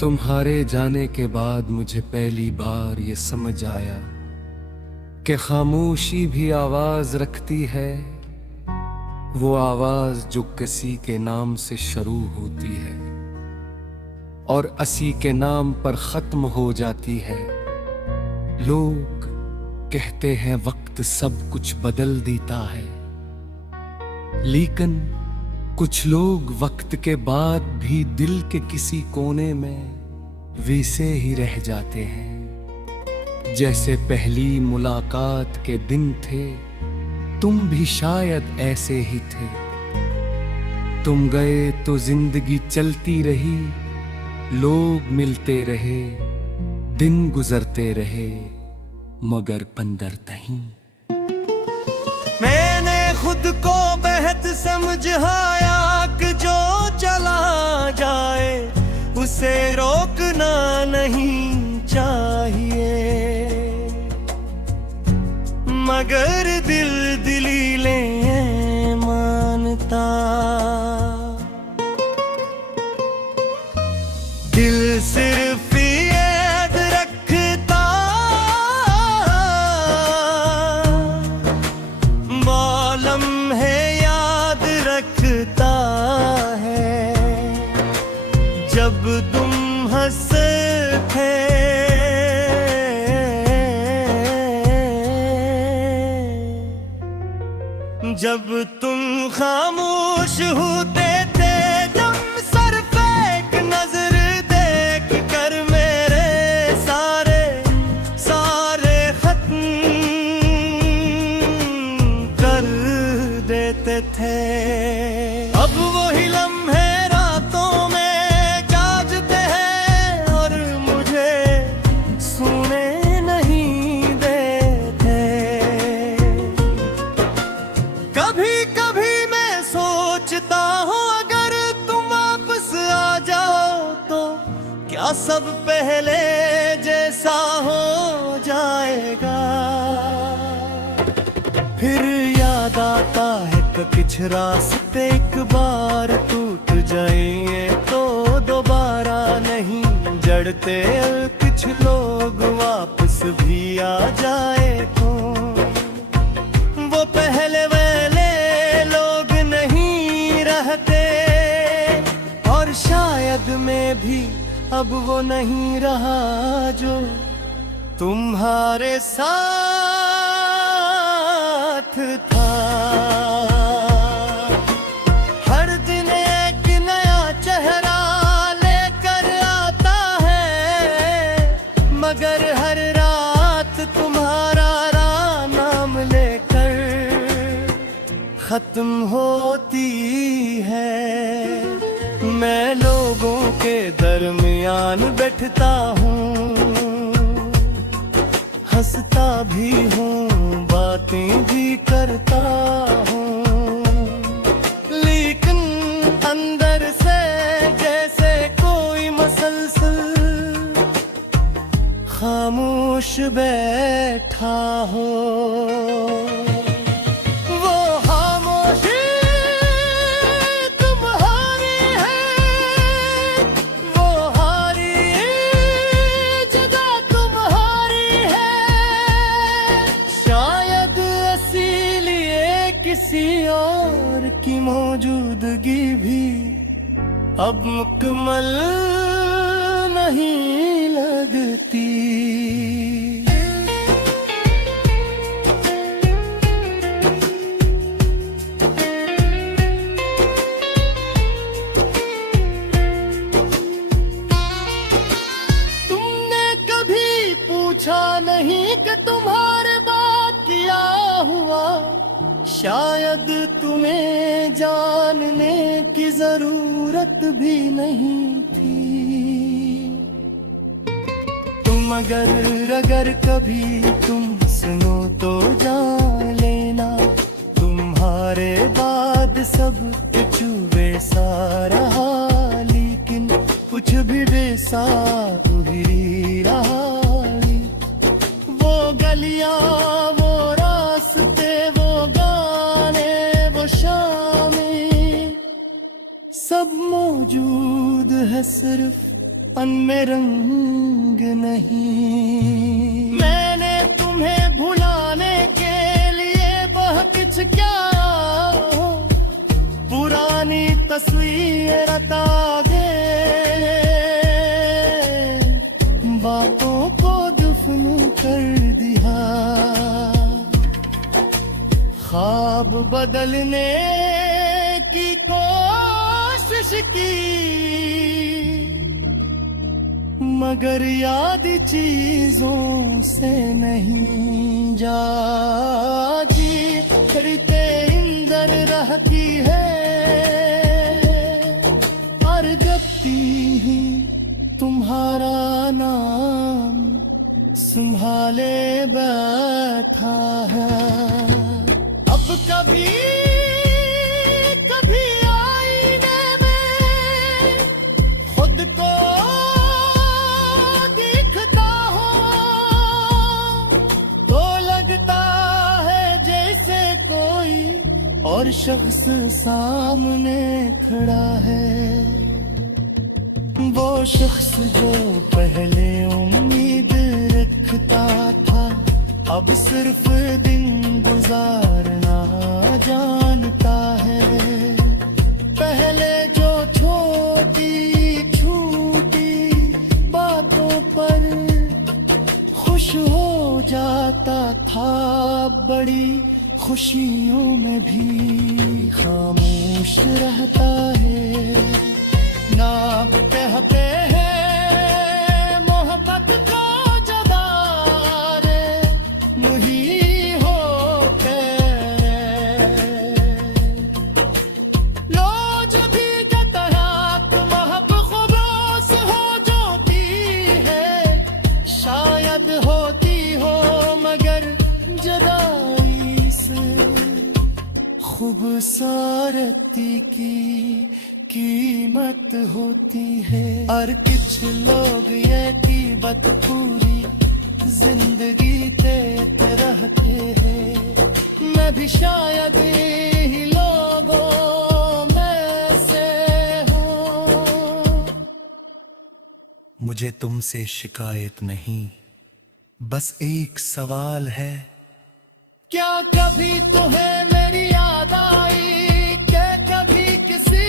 तुम्हारे जाने के बाद मुझे पहली बार ये समझ आया कि खामोशी भी आवाज रखती है, वो आवाज जो किसी के नाम से शुरू होती है और असी के नाम पर खत्म हो जाती है। लोग कहते हैं वक्त सब कुछ बदल देता है, लेकिन कुछ लोग वक्त के बाद भी दिल के किसी कोने में वैसे ही रह जाते हैं जैसे पहली मुलाकात के दिन थे। तुम भी शायद ऐसे ही थे। तुम गए तो जिंदगी चलती रही, लोग मिलते रहे, दिन गुजरते रहे, मगर पंदर नहीं। मैंने खुद को बेहद समझाया कि जो चला जाए उसे रोकना नहीं चाहिए, मगर दिल दलीलें मानता। दिल सिर्फ याद रखता, बालम है याद रखता है जब तुम हंसते, जब तुम खामोश होते थे, जब सर फेंक नजर देख कर मेरे सारे सारे खत्म कर देते थे। अब वही लम्हे रातों में जागते हैं और मुझे सोने नहीं देते। कभी कभी मैं सोचता हूँ अगर तुम वापस आ जाओ तो क्या सब पहले जैसा हो जाएगा। फिर याद आता है कि कुछ रास्ते एक बार टूट जाएंगे तो दोबारा नहीं जड़ते। कुछ लोग वापस भी आ जाए तो वो पहले वाले लोग नहीं रहते, और शायद मैं भी अब वो नहीं रहा जो तुम्हारे साथ था। हर दिन एक नया चेहरा लेकर आता है, मगर हर रात तुम्हारा नाम लेकर खत्म होती है। मैं लोगों के दरमियान बैठता हूँ, हंसता भी हूँ, बातें भी करता हूँ, लेकिन अंदर से जैसे कोई मसलसल खामोश बैठा हो। वो खामोशी तुम्हारी है, वो हारी जगह तुम्हारी है। शायद इसीलिए किसी और की मौजूदगी भी अब मुकम्मल नहीं लगती। तुमने कभी पूछा नहीं कि तुम्हारे बाद क्या हुआ, शायद तुम्हें जानने की जरूरत भी नहीं थी। तुम अगर कभी तुम सुनो तो जान लेना, तुम्हारे बाद सब कुछ वैसा रहा, लेकिन कुछ भी वैसा ही रहा। वो गलियां, वो रास्ते, वो गाने, वो शामें, सब मौजूद है सिर्फ पन में रंग नहीं। मैंने तुम्हें भुलाने के लिए बहुत क्या पुरानी तस्वीर तागे, बातों को दफन कर दिया। ख्वाब बदलने की कोशिश की, मगर याद चीजों से नहीं जाती। करते इंदर रहती है और गपती ही तुम्हारा नाम संभाले बैठा है। अब कभी कभी आईने में खुद को दिखता हूँ तो लगता है जैसे कोई और शख्स सामने खड़ा है। वो शख्स जो पहले उम्मीद रखता था, अब सिर्फ दिन गुजारना जानता है। पहले जो छोटी छोटी बातों पर खुश हो जाता था, बड़ी खुशियों में भी खामोश रहता है। नाम कहते हैं मोहब्बत को जवारे नहीं हो लोज भी कहता तुम खबरों से हो जोती है। शायद होती हो मगर जदाई से खूबसूरती की कीमत होती है। और कुछ लोग ये कीमत पूरी जिंदगी देते रहते हैं। मैं भी शायद ही लोगों में से हूँ। मुझे तुमसे शिकायत नहीं, बस एक सवाल है। क्या कभी तुम्हें मेरी याद आई? क्या कभी किसी